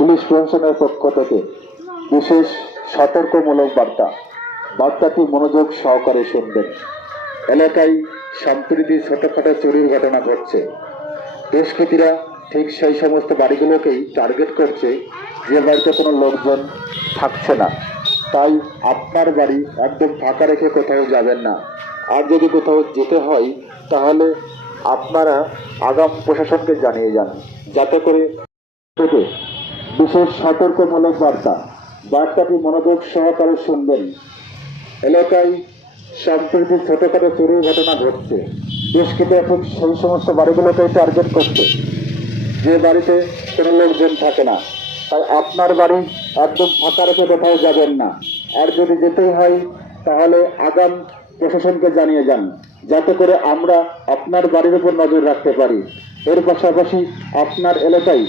Police প্রশাসনের পক্ষ থেকে বিশেষ সতর্কমূলক বার্তা। বার্তাটি মনোযোগ সহকারে শুনবেন। এলাকায় সম্প্রতি ছোটখাটো চুরির ঘটনা ঘটছে। দুষ্কৃতীরা ঠিক সেই সমস্ত বাড়িগুলোকেই টার্গেট করছে যে বাড়িতে কোনো লোকজন থাকছে না। তাই আপনার বাড়ি একদম ফাঁকা রেখে কোথাও যাবেন না। আর যদি কোথাও যেতে হয় তাহলে আপনারা আগাম প্রশাসনকে জানিয়ে যান, যাতে করে থেকে বিশেষ সতর্কমূলক বার্তা। বার্তাটি মনোযোগ সহকারে শুনবেন। এলাকায় সম্প্রতি ছোটখাটো চুরির ঘটনা ঘটছে। দুষ্কৃতী এখন সেই সমস্ত বাড়িগুলোকে টার্গেট করছে যে বাড়িতে কোনো লোকজন থাকে না। তাই আপনার বাড়ি একদম ফাঁকা রেখে কোথাও যাবেন না। আর যদি যেতেই হয় তাহলে আগাম প্রশাসনকে জানিয়ে যান, যাতে করে আমরা আপনার বাড়ির উপর নজর রাখতে পারি। এর পাশাপাশি আপনার এলাকায়